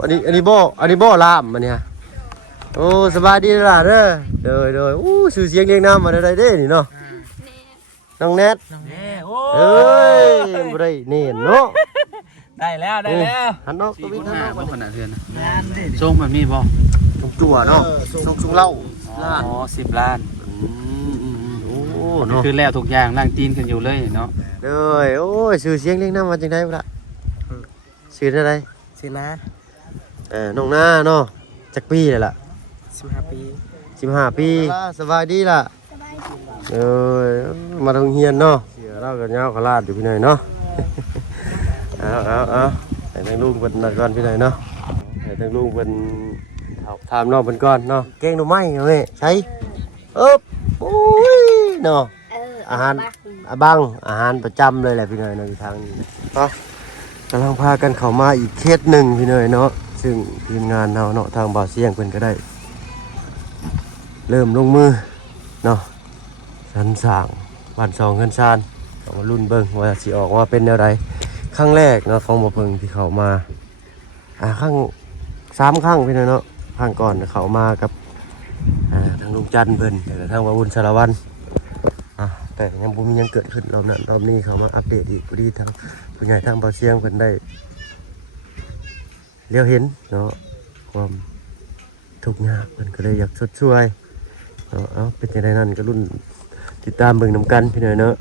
อันนี้บ่ลามมันเนี่ยโอ้สบายดีล่ะเด้อเด้ออู้ชื่อเสียงเรียงนามมาได้เด้นี่เนาะน้องแนทโอ้เอ้ยบ่ได้เน่เนาะได้แล้วหันนอกตัววิทย์หันนอก ขนาดเพื่อนส่งแบบนี้บ่ส่งจั่วเนาะส่งเหล้าอ๋อ10 ล้านโอ้เนาะคือแล้วทุกอย่างล้างตีนกันอยู่เลยเนาะเด้อโอ้ยชื่อเสียงเรียงนามมาจังได๋บ่ล่ะชื่ออะไรชื่อนะน้องหน้าเนาะจักปีเลยล่ะ15 ปีสบายดีล่ะมาโรงเรียนเนาะเสียเราก็ยาวขลาดอยู่พี่หน่อยเนาะเอาให้ทางลุงเพิ่นนัดก่อนพี่หน่อยเนาะให้ทางลุงเพิ่นถามน้องเพิ่นก่อนเนาะแกงหน่อไม้เนาะแม่ใช้โอ้ยเนาะอาหารอาหารประจำเลยแหละพี่หน่อยเนาะอยู่ทางนี้เนาะกำลังพากันเข้ามาอีกเคสหนึ่งพี่หน่อยเนาะซึ่งทีมงานเราเนาะทางบ่าวเสียงเพิ่นก็ได้เริ่มลงมือเนาะสันสร้างบ้าน2เฮือนซานเอามาลุ้นเบิ่งว่าสิออกว่าเป็นแนวใดครั้งแรกเนาะของบ่เพิ่งที่เข้ามาครั้ง3ครั้งพี่หน่อยเนาะครั้งก่อนเข้ามากับทางลุงจันทร์เพิ่นแล้วก็ทางบ่าวบุญสารวัตรแต่ยังบ่มีหยังเกิดขึ้นรอบนี้เขามาอัปเดตอีกพอดีทางผู้ใหญ่ทางบ่าวเสียงเพิ่นได้เลี้ยวเห็นเนาะความทุกข์ยากเพิ่นก็เลยอยากชดช่วยเอาเป็นจังไดนั่นก็รุ่นติดตามเบิ่งนำกันพี่น้อยเนาะ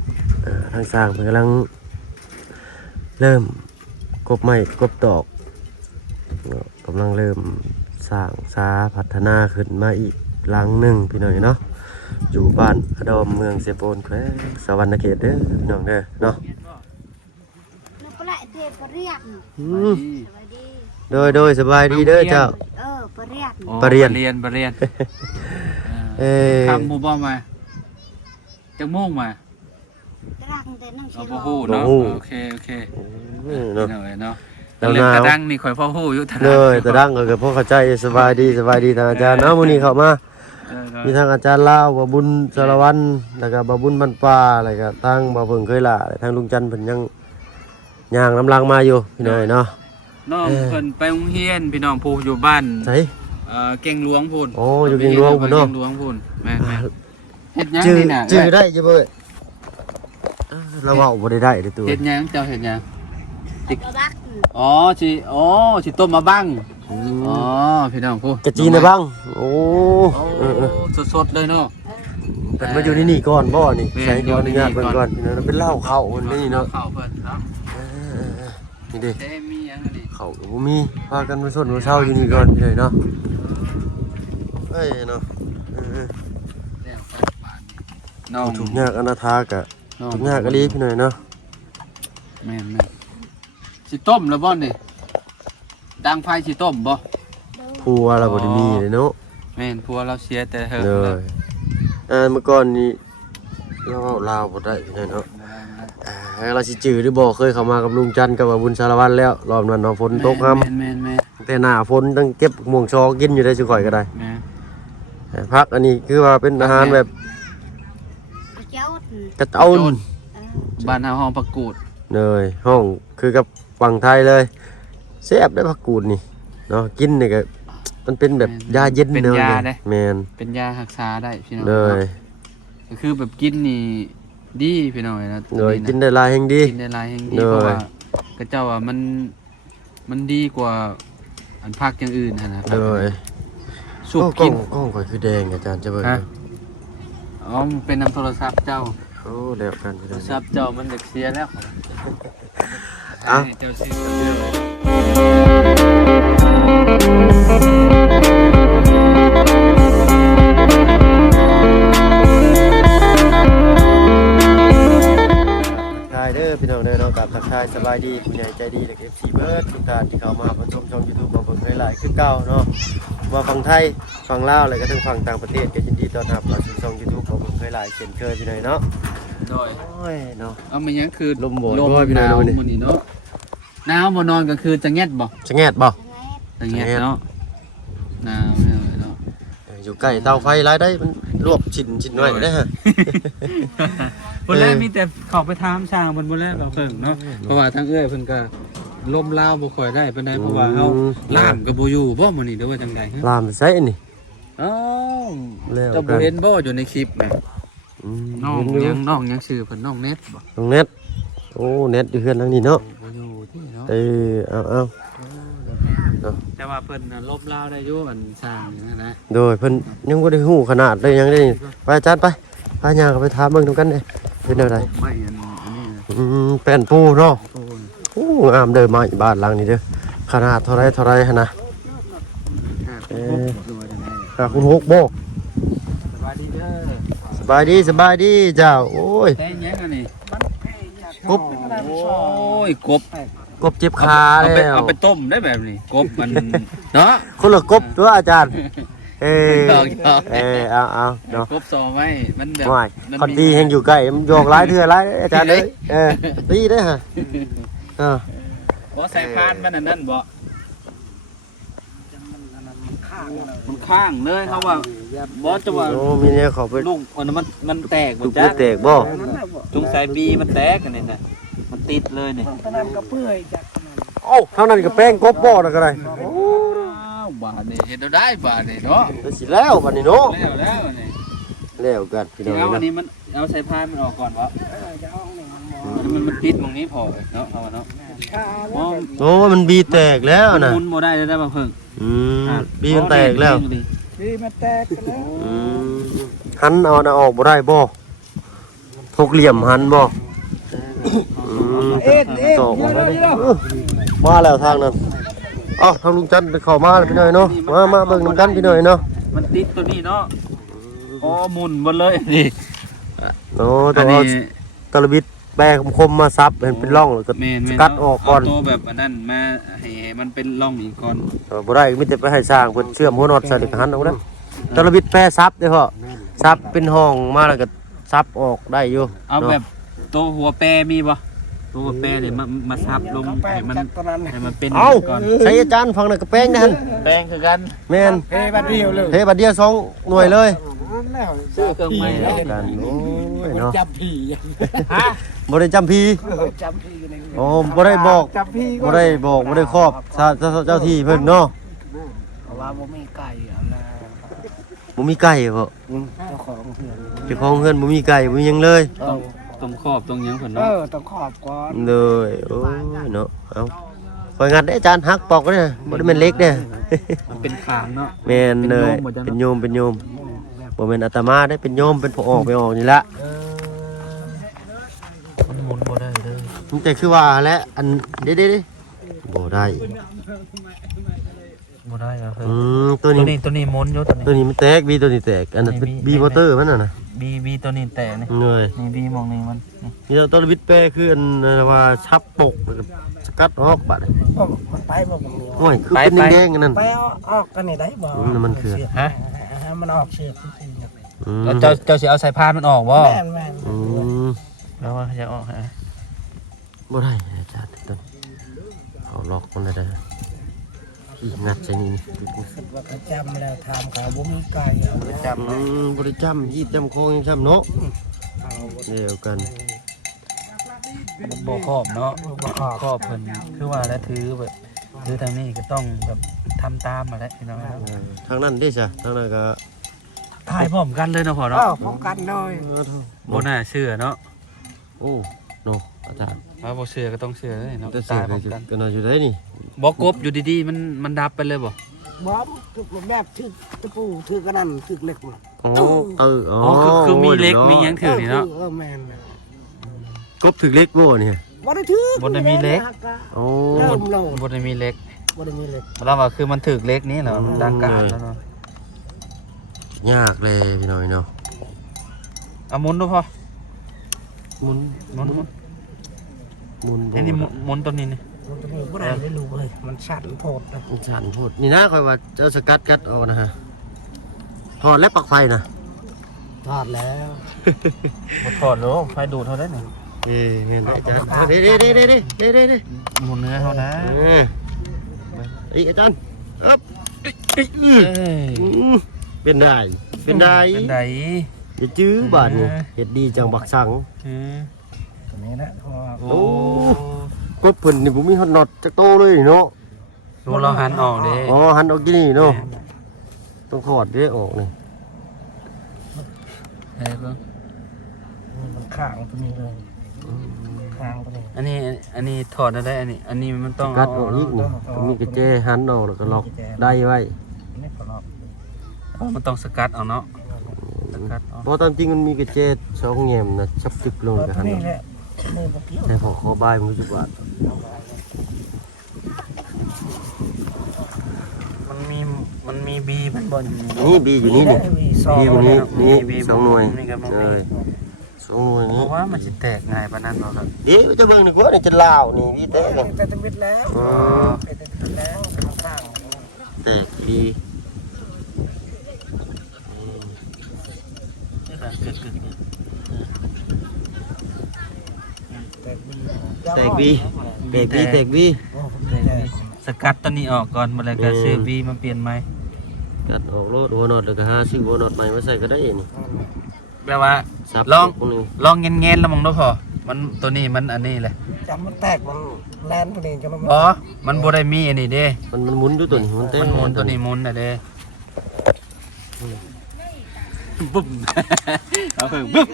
ทางสร้างเพิ่นกำลังเริ่มกบไม้กบตอกกำลังเริ่มสร้างสาพัฒนาขึ้นมาอีกหลังหนึ่งพี่น้อยเนาะอยู่บ้านอดอมเมืองเซโปนแขวงสวรรณเขตเด้อพี่น้องเด้อเนาะโดยสบายดีเด้อเจ้าปเรียนคำหมู่บ่มาจังโมงมาบ่ฮู้เนาะโอเคเนาะเรื่องกระดังนี่ข่อยพอฮู้อยู่ทางเลยกระดังก็พอเข้าใจสบายดีทางอาจารย์เนาะมื้อนี้เข้ามามีทางอาจารย์ลาวบ่บุญสารวัตรแล้วก็บ่บุญบ้านป่าแล้วก็ทางบ่เพิ่งเคยล่ะทางลุงจันทร์เพิ่นยังย่างน้ำลังมาอยู่พี่น้อยเนาะน้องเพิ่นไปโรงเรียนพี่น้องผู้อยู่บ้านไสเก่งหลวงพูนโอ้อยู่เก่งหลวงพุ่นเนาะแม่เฮ็ดหยังนี่น่ะชื่อได้อยู่เบ้ยเราเว้าบ่ได้เด้อตัวเฮ็ดหยังเจ้าเฮ็ดหยังอ๋อสิต้มมาบังอ๋อพี่น้องผู้กะจีนะบังโอ้สดๆเลยเนาะเป็นมาอยู่นี่ก่อนบ่นี่ใช้ก่อนอนุญาตเบิ่งก่อนพี่น้องเป็นเหล้าเข้ามันนี่เนาะเข้าเพิ่นเนาะนี่ดิมีหยังนี่เข้าบ่มีพากันมาสดมาเช้าอยู่นี่ก่อนพี่เนาะเอ้ยเนาะน้องทุกยากอนาถากะทุกยากก็ดีพี่หน่อยเนาะแม่นสิต้มแล้วบ่นี่ดังไฟสิต้มบ่ผัวเราบ่ได้มีเลยเนาะแม่นผัวเราเสียแต่เฮิงเมื่อก่อนนี้เราลาวบ่ได้พี่หน่อยเนาะเราสิจื้อหรือบ่เคยเข้ามากับลุงจันทร์กับบุญสารวัตรแล้วรอบนั้นเนาะฝนตกครับแม่นแต่หน้าฝนต้องเก็บม่วงชอกินอยู่ได้สิข่อยก็ได้พักอันนี้คือว่าเป็นอาหารแบบกระเจ้าบ้านเฮาห้องผักกูดเลยห้องคือกับฝั่งไทยเลยแซ่บได้ผักกูดนี่เนาะกินนี่ก็มันเป็นแบบยาเย็นเนาะแม่นเป็นยารักษาได้พี่น้องเลยก็คือแบบกินนี่ดีพี่น้องนะเลยกินได้หลายแห่งดีเพราะว่ากระเจ้าว่ามันดีกว่าอันภาคอย่างอื่นนะเลยสุกกินก้องข่อยคือแดงอาจารย์จะเบิ่งอ๋อเป็นน้ำโทรศัพท์เจ้าโอ้แล้วกันโทรศัพท์เจ้ามันเด็กเสียแล้วเจ้าซื้เด้อพี่น้องเด้อเนาะกับทักทายสบายดีผู้ใหญ่ใจดีและ FC เบิร์ดทุกท่านที่เข้ามารับชมช่อง YouTube บ่เบิ่งหลายคือเก่าเนาะว่าฝั่งไทยฝั่งลาวแล้วก็ทั้งฝั่งต่างประเทศก็ยินดีต้อนรับเข้าสู่ช่อง YouTube บ่เบิ่งหลายเช่นเคยพี่น้อยเนาะโดยโอ้ยเนาะเอามันยังคือลมพี่น้อยมื้อนี้เนาะหนาวบ่นอนก็คือจะแงดบ่จะแงดบ่จะแงดเนาะหนาวเนาะอยู่ใกล้เตาไฟหลายได้มันลวกชิ้นน้อยได้ฮะบนแรกมีแต่เข้าไปถามช่างบนแรกเราเพิ่งเนาะเพราะว่าทางเอื้อยเพิ่นก็ ลมลาวบ่ค่อยได้ปานใดเพราะว่าเฮาล่ามก็บ่อยู่บ่มื้อนี้เด้อว่าจังได๋ ลามใส่นี่ อ้าว แล้ว เจ้าบ่เห็นบ่อยู่ในคลิปแหม อืม น้อง เห็นอยู่ ยังชื่อเพิ่นน้องเน็ตบ่ น้องเน็ตโอ้เน็ตอยู่เฮือนทางนี้เนาะ บ่อยู่ที่เนาะ เอา แต่ว่าเพิ่นน่ะลบลาวได้อยู่อันสร้างนี่นะ โดยเพิ่นยังบ่ได้ฮู้ขนาดได้ยังได้ไปอาจารย์ไปพาย่างกันไปถามเบิ่งนํกันเด้เป็นแนวใด ไม่อันนี้นะ แป้นปูเนาะ โอ้ย โอ้งามเด้อมาอีบ้านหลังนี้เด้อขนาดเท่าไรหั่นนะ ดูว่าจังได๋ ค่ะคุณฮกบ่ สวัสดีเด้อ สบายดีเจ้าโอ้ย แท้ยังอันนี้ กบ โอ้ยกบ กบเจ็บขา เอา แล้ว ไปต้มได้แบบนี้กบมันเนาะ คนละกบตัวอาจารย์เออ ดอก เอาเนาะ กบซอไว้มันแบบ ห่วยคนดีแห่งอยู่ใกล้มันโยกหลายเทื่อหลายอาจารย์เอ้ยดีเด้อฮะบ่ใส่พานมันอันนั้นบ่มันข้างเลยเขาว่าบ่จะว่า โอ้มีเนี่ยเขาไป ลูกมันแตก ลู บ่ ก จ๊ะ แตกบ่ จงใส่บีมันแตกกันนี่น่ะมันติดเลยนี่ โอ้เท่านั้นก็แป้งกบบ่แล้วก็ได้ บาดนี่เฮ็ดได้บาดนี่เนาะ สิแล้วบัดนี้เนาะ แล้วนี่ แล้วกันพี่น้อง เอาอัน นะ นี้มันเอาใส่พานมันออกก่อนวะมันติดตรงนี้พอเนาะเอาเนาะ โอ้มันบีแตกแล้ว มัน นะ หมุนบ่ได้ได้บ่เพิ่ง บีมันแตกแล้ว ดีมาแตกแล้ว หันเอาออกบ่ได้บ่ทกเหลี่ยมหันบ่ตอกมาแล้วทางนั้นอ้าวทางลุงจันทร์เข้ามาพี่หน่อยเนาะมาเบิ่งนำกันพี่หน่อยเนาะ มันติดตัวนี้เนาะอ๋อหมุนหมดเลยนี่ โอ้ต้องเอากระบิดแปรคมๆมาซับเห็นเป็นร่องแล้วก็ แม่น สกัดออกก่อน ตัวแบบอันนั้นมาให้มันเป็นร่องอีกก่อน บ่ได้มีแต่ไปให้สร้างเพิ่นเชื่อมหัวน็อตใส่แล้วก็หันเอาเด้อกระบิดแปรซับเด้อพ่อซับเป็นห้องมาแล้วก็ซับออกได้อยู่ เอาแบบตัวหัวแปรมีบ่ตัวหัวแปรเนี่ยมาซับลงให้มันเป็น เอ้า ก่อน ใช้อาจารย์ฟังน่ะก็แป้งนั่น แปลงคือกัน แม่น เฮ้ยบัดเดียวเลย เทบัดเดียว2หน่วยเลย แล้ว ซื้อเครื่องใหม่แล้ว กันโอ้ยเนาะ จับผีฮะ บ่ได้จำพี จับผีใน โอ้บ่ได้บอก จับผี บ่ได้บอกบ่ได้ครอบเจ้าที่เพิ่นเนาะ เพราะว่าบ่มีไก่เอาละ บ่มีไก่บ่ เจ้าของเพื่อน เจ้าของเฮือนบ่มีไก่บ่มีหยังเลย ต้องครอบตรงหยังเพิ่น เอ เนาะ อต้องขอบก่อน เลยโอ้ยเนาะเอาคอยงัดเด้อาจารย์หักปอกเด้อบ่ได้แม่นเล็กเด้อ มันเป็นขางเนาะ แม่นเลย เป็ เป็น น โย โย ม ม เป็นโยมบ่แม่นอาตมาได้เป็นโยมเป็นผู้ออกไปออกนี่ละ มันหมุนบ่ได้เลย มันแต่คือว่าและอันเด้บ่ได้ บ่ได้อะ ตัว ตัว นี้ นี้หมุนอยู่ตัวนี้ ตัวนี้มันแตกบีตัวนี้แตกอันนั้นเป็นบีมอเตอร์มันน่ะนะ บีตัวนี้แตกนี่ เหนื่อย นี่บีมองนี่มันนี่ นี่เราต้องวิทย์แปรคืออันว่าชับปกแล้วก็สกัดออกบัด มันไปบ่ผมมี โอ้ยคือเป็นแดงๆอันนั้น ไปเอาออกกันนี่ได้บ่ มันคือ ฮะ มันออกเสียบจริง แล้วเจ้าสิเอาสายพานมันออกบ่ ๆแม่นแม่น อืม แล้วว่าจะออกฮะ บ่ได้อาจารย์ต้นเอาล็อกมันได้อีงัดใส่นี่ ว่าก็จำแล้วถามเขาบ่มีไก่เอาละ บ่ได้จำยีดจำโคงยังจำเนาะ เอา เดียวกัน บ่ครอบเนาะ บ่ขอบ ครอบเพิ่นคือว่าแล้วถือแบบถือทางนี้ก็ต้องแบบทำตามมาแล้วพี่น้อง ทางนั้นได้จ้ะทางนั้นก็ ถ่ายพร้อมกันเลยเนาะพ่อ เอ เนาะ อพร้อมกันเลย บ่น่าเชื่อเนาะ โอ้โนอาจารย์ ว่าบ่เชื่อก็ต้องเชื่อเลยเนาะ แต่เสีย ตายพ ไป ร้อมกัน ก็น่าอยู่ได้นี่ บ่กบอยู่ดีๆมันดับไปเลยบ่ บ่ทุกแบบถึกตะปูถึกกันนั่นถึกเหล็กหมด อ๋ออ๋อ อ๋อคือมีเล็กมีหยังถือนี่เนาะ แม่น กบถึกเล็กบ่เนี่ย บ่ได้ถึก บ่ได้มีเหล็ก โอ้ เริ่มโลด บ่ได้มีเล็ก บ่ได้มีเหล็ก เราว่าคือมันถึกเล็กนี้เนาะมันดังการแล้วเนาะ ยากเลยพี่น้อยเนาะ เอาหมุนดูพ่อ หมุน หมุน หมุน ไอ้นี่หมุนตัวนี้นี่ มันตัวนี้บ่ได้เลยลูกเอ้ยมันสั่นโพดนะ มันสั่นพูดนี่นะคอยว่าจะสกัดเอานะฮะถอดและปลักไฟนะ ทอดแล้ว บ่ถอดโลไฟดูดเท่าได้นี่ เห็นได้อาจารย์เด้ หมุนเนื้อเท่านะ อาจารย์อ๊บ เป็นได้ เป็นได อย่าจื้อบาดนี่เฮ็ดดีจังบักสัง อือ ตัวนี้นะเพราะว่า โอ้ กบเพิ่นนี่บ่มีฮอดน็อตจักโตเลยเนาะ ดูเราหันออกเด้ อ๋อหันออกที่นี่เนาะต้องถอดเด้ออกนี่ เฮ้ยเบิ่ง มันข้างตัวนี้เลยข้างตัวนี้ อันนี้ถอดได้อันนี้มันต้อง กัดออกอีกนี่มีกระเจหันออกแล้วก็ล็อกได้ไว้ ไม่ปลอก มันต้องสกัดเอาเนาะสกัดเอา เพราะตามจริงมันมีกระเจสองแง่มนะชับจึกลงกับหัน นี่ ออก แหละนี่บ่เกี่ยว แต่พอขอบายมันรู้สึกว่า มันมีบีมันบ่อยู่ นี่บีอยู่นี่นี่ สอง บีอยู่นี่นี่ บี สองหน่วย นี่ก็บ่ เล มี ยสองหน่วย เพ นี้ ราะว่ามันสิแตกง่ายปานนั้นบ่ครับ เดี๋ยวจะเบิ่งดีกว่านี่จะลาวนี่พี่เต้กัน แต่ตะมิดแล้ว อ๋อ แต่ตะมิดแล้วข้าง แตกบี แต่ แตกบีแตกบีแตกบี สกัดตัวนี้ออกก่อนบ่แล้วก็ซื้อบีมาเปลี่ยนใหม่ กัดออกรถหัวน็อตแล้วก็หาซื้อหัวน็อตใหม่มาใส่ก็ได้นี่ แปลว่า ซับ ลอง พวกนี้ ลองเงี้ยๆแล้วมองดูพอมันตัวนี้มันอันนี้แหละ จำมันแตกมันแลนตัวนี้จะมัน บ่มันบ่ได้มีอันนี้เด้ มันหมุนอยู่ตัวนี้มันเต้ มันหมุนตัวนี้หมุนน่ะเด้บึ้ม เอาเพิ่งบึ้ม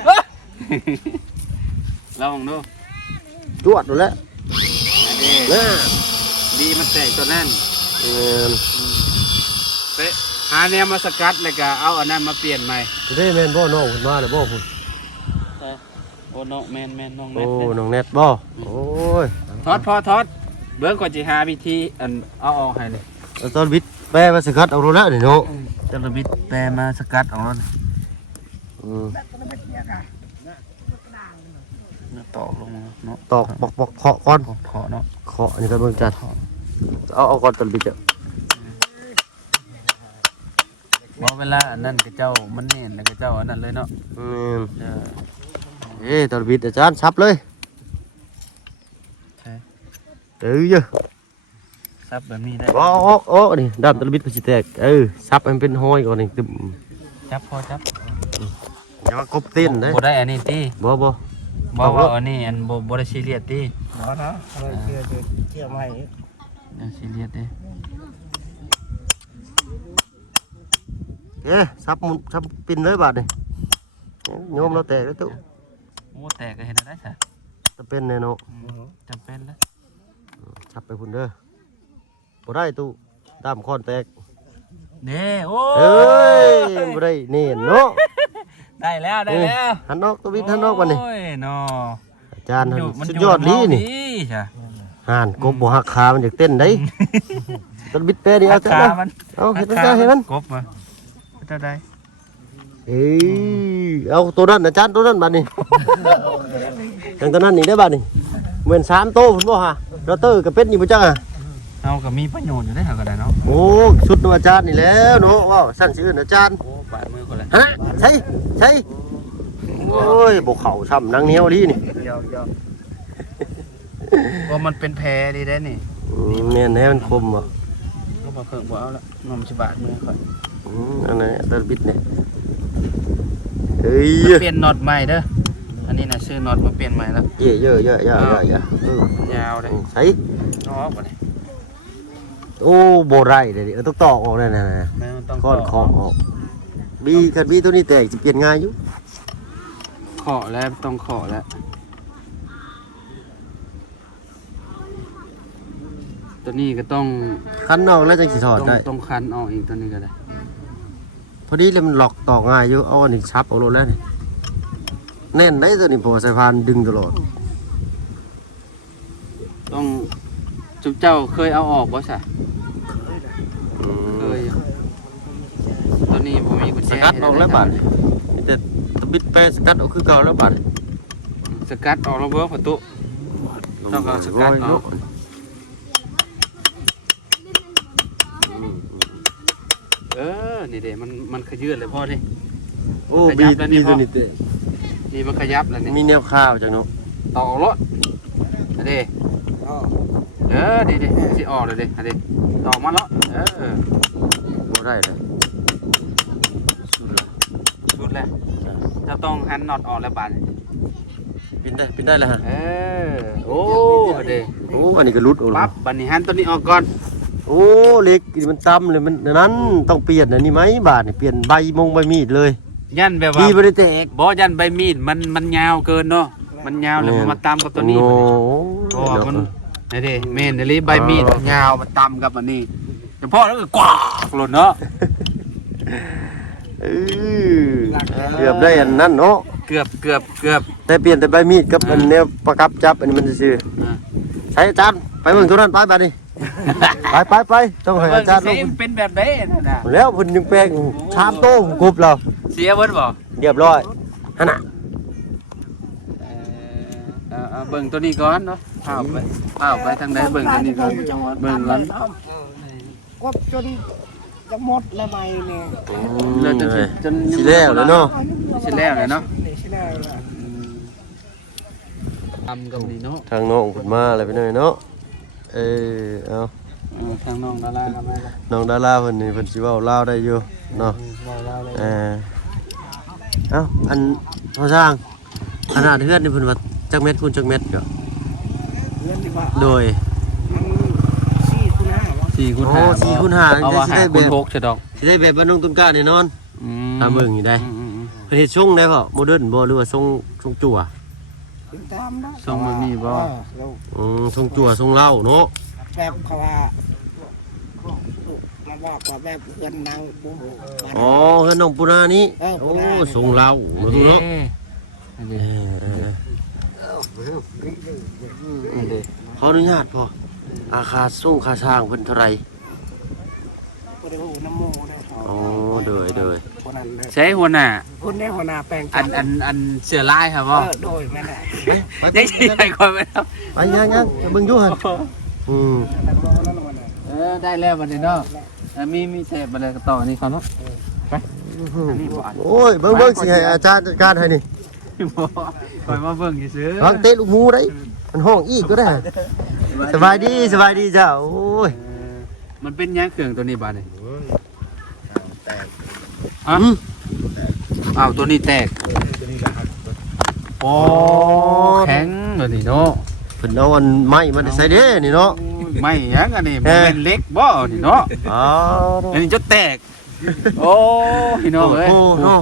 ลองดู จวดหมดแล้ว อันนี้ น่า ดีมันแตกตัวนั้น เงิน ไปหาแนวมาสกัดแล้วก็เอาอันนั้นมาเปลี่ยนใหม่ จะได้แม่นบ่น้องคุณมาหรือบ่คุณ โอ้น้องแม่นน้อง โอ้ แม่น น้องเน็ตบ่โอ้ย ทอดเบิ่งก่อนสิหาวิธีอันเอาออกให้เลย แล้วตอนวิทย์แปรมาสกัดเอาโรแล้วนี่เนาะ จระบิดแปรมาสกัดออกแล้ว อืม ตอกลงมาเนาะ ตอกปอกเคาะก่อน ขอเนาะ เคาะนี่ก็เบิ่งจัดเอาก่อนตอนวิทย์อ่ะ บอกเวลาอันนั้นกับเจ้ามันเน่นแล้วกับเจ้าอันนั้นเลยเนาะ อืม เออ ตอนวิทย์อาจารย์ซับเลย ใช่ เอ้ยเยอะ ซับแบบนี้ได้ โอ้นี่ด้ามตอนวิทย์พอสิแตกซับให้มันเป็นห้อยก่อนนี่ตึม จับพอจับ อย่ามากบเต้นเด้ บ่ได้อันนี้ตี บ่ บอกว่าอันนี้อันบ่ได้ซีเรียสตี หมอนะเลยเชื่อไม่ ซีเรียสตี ซับมุนซับปินเลยบาดนี่โยมเราแตกแล้วตุ๊ โอ้แตกก็เห็นได้ซะ จะเป็นแน่เนาะ จำเป็นแล้ว ซับไปพุ่นเด้อบ่ได้ตุ๊ตามค้อนแตก เด้โอ้ เอ้ยบ่ได้เน่นเนาะ ได้แล้วได้แล้ว หันนอกตัววิทย์หันนอกวันนี้ โอ้ยเนาะ อาจารย์สุดยอดลีนี่ จ้ะ ห่านกบบ่หักขามันอยากเต้นได้ต้นบิดแปรเดียวจ้ะ มัน เอาเห็นมันจ้ะเห็นมัน กบมาเจ้าได้ เอ้ยเอาตัวนั้นอาจารย์ตัวนั้นบัดนี้จังตัวนั้นนี่ได้บัดนี้เหมือน3โตพุ่นบ่ฮะเราเตอร์กับเป็ดนี่บ่จังอ่ะ เอาก็มีประโยชน์อยู่ได้หาก็ได้เนาะ โอ้ชุดอาจารย์นี่แล้วเนาะว้าวสั่นชื่ออาจารย์ โอ้ปาดมือคนละ ฮะใช่โอ้ยบกเขาช้ำนางเหนียวลีนี่ เดี๋ยวว่ามันเป็นแผลดีได้นี่ เนี่ยแน่มันคมอ่ะ ก็บ่เพิ่งบ่เอาละนมสิบาทมือค่อย อันนั้นตะบิดเนี่ยเฮ้ย เปลี่ยนน็อตใหม่เด้ออันนี้น่ะซื้อน็อตมาเปลี่ยนใหม่แล้ว เยอะยาวเลย ใส่ เนาะบ่นี่ โอ้โบไรเลยต้องตอกออกเลยนะ แม่มันต้อง ก้อนคอออกบีคันบีตัวนี้แตกจะเปลี่ยนง่ายอยู่ ขอแล้วต้องขอแล้วตัวนี้ก็ต้อง คันนอกแล้วจังสิถอดได้ ต้องคันออกอีกตัวนี้ก็ได้ พอดีเลยมันหลอกตอกง่ายอยู่เอาอันนี้ชับเอาลงแล้วนี่แน่นได้ตัวนี้ผมสายพานดึงตลอด ต้องจุ๊บเจ้าเคยเอาออกบ่ซะเคยอยู่ตัวนี้บ่มีกุญ ส แจ กัดออกแล้วบาดมีแต่ตะบิดแปรสกัดออกคือเก่าแล้วบาด สกัดออกแล้วเบิ่งประตู ต้องเอาสกัดออก นี่เด้มันขยื่นเลยพ่อดิ โอ้บีตัวนี้เตะ นี่มันขยับแล้วนี่ มีแนวข้าวจังเนาะ ต่อรถอันนี้ดิสิออกเลยดิอันนี้ต่อมาแล้วบ่ได้เลย สุดแล้วจะต้องหันน็อตออกแล้วบาด เ ปินได้แล้วฮะ โอ้เด้ โอ้อันนี้ก็รุดโอ้ ปั๊บบัดนี้หันตัวนี้ออกก่อน โอ้เล็กมันต่ำเลยมันนั้นต้องเปลี่ยนอันนี้ไหมบาทนี่เปลี่ยนใบมีดเลย ยันแบบว่า ดีบ่ได้แตก บ่ยันใบมีดมันยาวเกินเนาะมันยาวแล้วมันมาตามกับตัวนี้ โอ้ เพราะว่ามันนี่เด้แม่นนี่ใบมีดมันยาวมันตามกับอันนี้เฉพาะแล้วก็กวาดหล่นเนาะ เกือบได้อันนั้นเนาะ เกือบ แต่เปลี่ยนแต่ใบมีดกับอันแนวประกับจับอันนี้มันซื่อใช้อาจารย์ไปเบิ่งตัวนั้นไปบัดนี้ ไปต้องให้อาจารย์ล เบิ่ ง งสิเป็นแบบใดน่ะ แล้วเพิ่นยังแปลงชามโต้กรุบเรา เสียเบิดบ่ เรียบร้อยหั่นน่ะ เบิ่งตัวนี้ก่อนเนาะเอาไปทางใดเบิ่งตัวนี้ก่อนเบิ่งก่อน กบจนจะหมดแล้วไหมเนี่ย แล้วจน สิแล้วแล้วเนาะ สิแล้วเลยเนาะ เดี๋ยวสิได้ละ ทำกับนี่เนาะ ทางน้องเพิ่นมาแล้วไปหน่อยเนาะเอา ทางน้องดาราก็มาแล้ว น้องดาราเพิ่นนี่เพิ่นสิเว้าลาวได้อยู่เนาะ เล่าเลย เอ้าอันพ่อสร้างขนาดเฮือนนี่เพิ่นว่าจักเม็ดคูณจักเม็ดก็ เรื่องที่ว่า โดย มัน4 คูณ 5 4 คูณ โอ้ 5 4คูณ5 เอาว่า สิได้ 5 แบ คูณ บ 6ใช่ดอก สิได้แบบบ้านน้องต้นกล้าแน่นอนตามเบิ่งอยู่ได้เพิ่นเฮ็ดทรงได้บ่โมเดิร์นบ่หรือว่าทรงจั่ว เป็นตามได้ ทรงมันมีบ่ ทรงจั่วทรงเหล้าเนาะ แบบเขาว่ามาบอกว่าแบบเพื่อนนางปูบ้าน อ๋อเฮือนน้องปูนานี่ เออ โอ้ ปูนา ทรงเหล้าเนาะเนาะ อัน เอ นี้ อขออนุญาตพ่ออาคาส่งค่าสร้างเพิ่นเท่าไหร่ บ่ได้ฮู้น้ำหมูนะ อ๋อเด้อ คนนั้นเลย ใช้หัวหน้า คนได้หัวหน้าแปลง อันเสือลายครับบ่ โดยแม่นแหละ ยังสิให้คนไปแล้ว ไปยังจะเบิ่งอยู่หั่นอืม ได้แล้วบัดนี้เนาะมีเทปอะไรก็ต่อนี่ครับเนาะไปนี่บ่อัน โอ้ยเบิ่งสิให้อาจารย์จัดการให้นี่ บ่คอยมาเบิ่งซื่อ วางเตะลูกหมูได้มันห้องอีกก็ได้ สบายดีจ้าโอ้ย มันเป็นหยังเครื่องตัวนี้บาดนี่ แตก ฮะอ้าวตัวนี้แตกโอ้แข็งตัวนี้เนาะ เพิ่นเอาอันไม้มาใส่เด้นี่เนาะ ไม่หยังอันนี้มันเป็นเล็กบ่นี่เนาะ อ๋อ อันนี้จะแตกโอ้พี่น้องเอ้ย โอ้เนาะ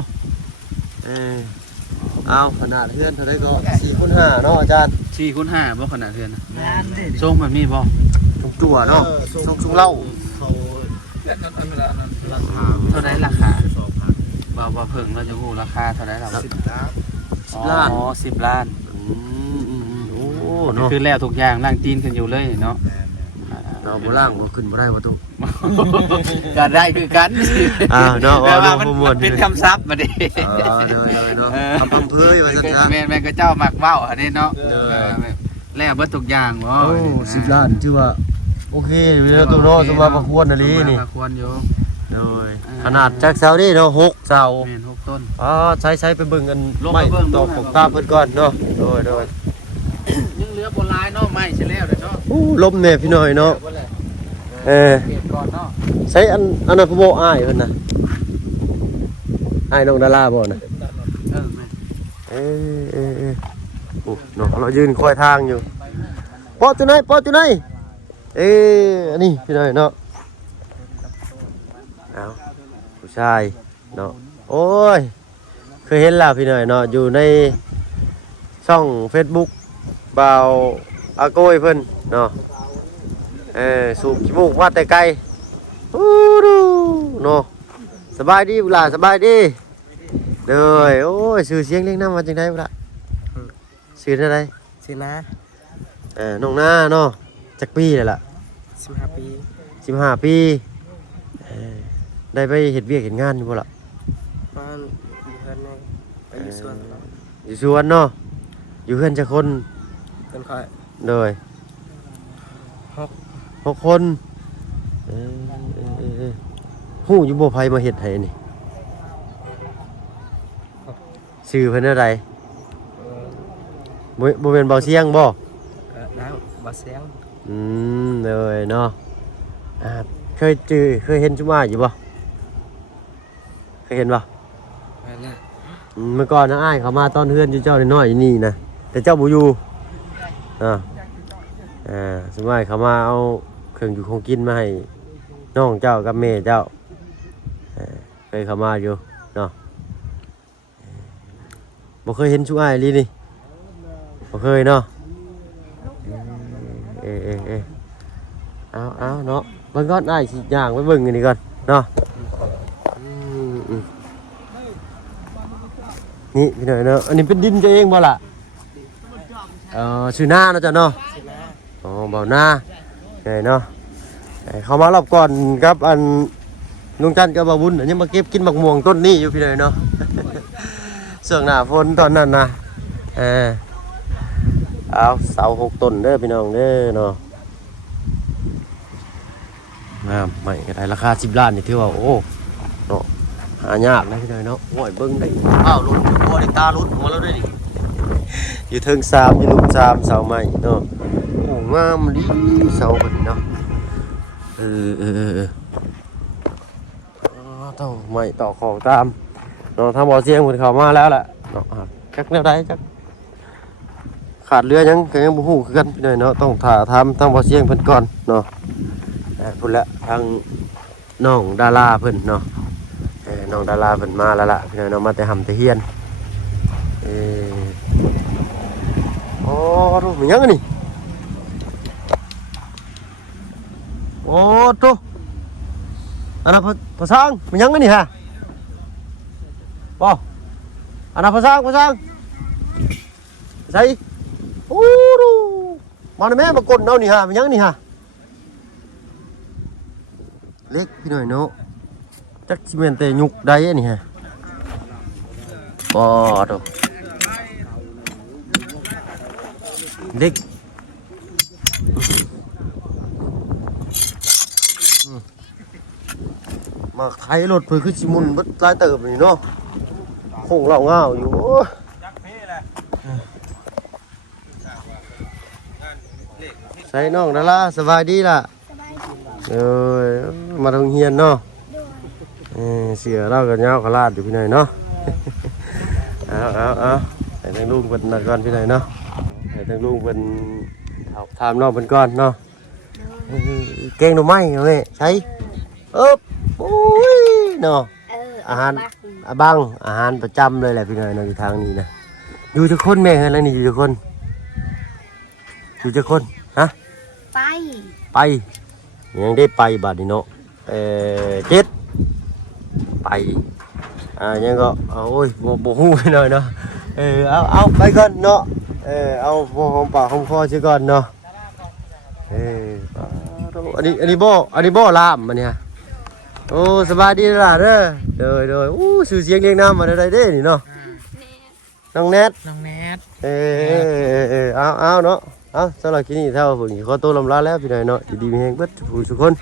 เอาขนาดเพื่อนเท่าไดก็4คูณ5เนาะอาจารย์ 4คูณ5บ่ขนาดเทือนนะ งานเด้ ทรงแบบนี้บ่ ทุกจั่วเนาะทุกเหล้า เท่าไหร่ราคาบ่เพิ่งเราจะฮู้ราคาเท่าไหร่ล่ะ 10 ล้าน อ๋อ10 ล้าน โอ้เนาะ คือแล้วทุกอย่างล่างตีนกันอยู่เลยเนาะ เราบ่ล่างบ่ขึ้นบ่ได้บ่ตุ ก็ได้คือกัน เนาะ แต่ว่า เอา มัน เรื่องม่วน เป็นคำศัพท์บัดนี้ เด้อเนาะคำเพ้ยว่าซั่นซะ แม่นก็เจ้ามักเว้าอันนี้เนาะแล้วเบิดทุกอย่างบ่ โอ้10 ล้านถือว่าโอเคอยู่แล้วตัวเนาะสมว่าประควรน่ะลีนี่ ควรอยู่ โดยขนาดจากเสานี่เนาะ6เสา แม่น6ต้น อ๋อใช้ไปเบิ่งกัน ลง ไม่ ไปเบิ่ง ตอก ดู ของ นะ ตาเพิ่นก่อนเนาะโดย ยังเหลือบ่หลายเนาะไม่ใช่แล้วเด้อเนาะ อู้ลมแน่พี่น้อยเนาะ บ่แหละ เออ เปลี่ยนก่อนเนาะ ใช้อันนั้นพ่อบ่อ้ายเพิ่นน่ะอ้ายน้องดาราบ่น่ะ แม่น เออโอ้เนาะเรายืนคอยทางอยู่ปอจุไหนอันนี้พี่น้อยเนาะเอาผู้ชายเนาะโอ้ยเคยเห็นแล้วพี่น้อยเนาะอยู่ในช่อง Facebook บ่าวอาโกยเพิ่นเนาะสูบขี้มูกมาแต่ไกลอู้ดูเนาะสบายดีบุหลาสบายดีเด้อโอ้ยชื่อเสียงเรียงนามว่าจังไดบุหลาชื่อเท่าใด สินะ น้องหน้าเนาะจักปีเลยล่ะ 15 ปี 15 ปีได้ไปเฮ็ดเวียกเฮ็ดงานอยู่บ่ล่ะ บ้านอยู่เฮือนในไปอยู่สวนเนาะ อยู่สวนเนาะอยู่เฮือนจักคน เพิ่นค่อย เด้อ 6 6คนฮู้อยู่บ่ไผมาเฮ็ดให้นี่ชื่อเพิ่นเท่าใดบ่แม่นเบาเสียงบ่ แล้วบ่เสียง เลยเนาะเคยเห็นจุมาอยู่บ่เคยเห็นบ่ แม่นแล้ว เมื่อก่อนนะอ้ายเขามาตอนเฮือนอยู่เจ้าน้อยๆอยู่นี่นะ แต่เจ้าบ่อยู่สมัยเขามาเอาเครื่องอยู่ของกินมาให้น้องเจ้ากับแม่เจ้าเคยเข้ามาอยู่เนาะบ่เคยเห็นชุอ้ายลีนี่บ่เคยเนาะเอาเนาะเบิ่งก่อนอ้ายสิย่างไปเบิ่งอันนี้ก่อนเนาะนี่พี่หน่อยเนาะอันนี้เป็นดินเจ้าเองบ่ล่ะชื่อหน้าเนาะจ้ะเนาะอ๋อบ่าวหน้าไงเนาะเขามารอบก่อนครับอันลุงจันทร์กับบ่าวบุญอันนี้มาเก็บกินหมักม่วงต้นนี้อยู่พี่หน่อยเนาะ เสื่องหน้าฝนตอนนั้นนะเอาเสา6 ต้นเด้อพี่น้องเด้อเนาะไม่ก็ได้ราคา10 ล้านนี่ถือว่าโอ้เนาะหายากนะพี่น้อยเนาะโอ้ยเบิ่งได้อ้าวรถพอได้ตารถของเราด้วยดิอยู่เทิง3อยู่ลุม3เสาใหม่เนาะโอ้งามดีเสาคนนี้เนาะต้องใหม่ต่อของตามเนาะทำบ่อเสียงเพิ่นเข้ามาแล้วแหละเนาะจักแนวใดจักขาดเรือยังก็ยังบ่ฮู้คือกันพี่น้อยเนาะต้องถ่าทำต้องบ่อเสียงเพิ่นก่อนเนาะพุ่นละทางน้องดาราเพิ่นเนาะน้องดาราเพิ่นมาแล้วล่ะพี่น้อยเนาะมาแต่หำแต่เฮียนโอ้ดูมันยังนี่โอ้ดูอันนั้นภาษามันยังนี่ฮะบ่อันนั้นภาษาใส่โอ้ดูมาแม่มากดเอานี่ฮะมันยังนี่ฮะเล็กพี่หน่อยเนาะจักสิเมนเตยุกได้นี่ฮะบ่ดูเด็กมาไถรถเพื่อขึ้นชิมุนบัดลายเติบนี่เนาะคงเหล่าเงาอยู่ใส่น้องดาราสบายดีล่ะมาโรงเรียนเนาะเสียเรากับเงาขลาดอยู่พี่หน่อยเนาะเอาให้ทางลุงเป็นนักการพี่หน่อยเนาะให้ทางลุงเป็นทำน้องเป็นก้อนเนาะแกงหน่อไม้เงี้ยใช้โอ้ยเนาะอาหารบังอาหารประจำเลยแหละพี่หน่อยเนาะอยู่ทางนี้นะอยู่จะคนแม่เฮ้ยแล้วนี่อยู่จะคนฮะไปยังได้ไปบาดนี้เนาะ7ไปยังก็โอ้ยบ่ฮู้ไปหน่อยเนาะเอาไปก่อนเนาะเอาหอมปากหอมคอซิก่อนเนาะอันนี้บ่ลามมันเนี่ยโอ้สบายดีล่ะเด้อโดยอู้ชื่อเสียงเรียงนามมาได้เด้นี่เนาะน้องแนทเอาเนาะเอาสำหรับคลิปนี้เท่าผมขอตัวลำลาแล้วพี่หน่อยเนาะดีๆมีแฮงเบิดทุกคน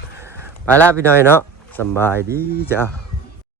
ไปแล้วพี่หน่อยเนาะสบายดีจ้ะ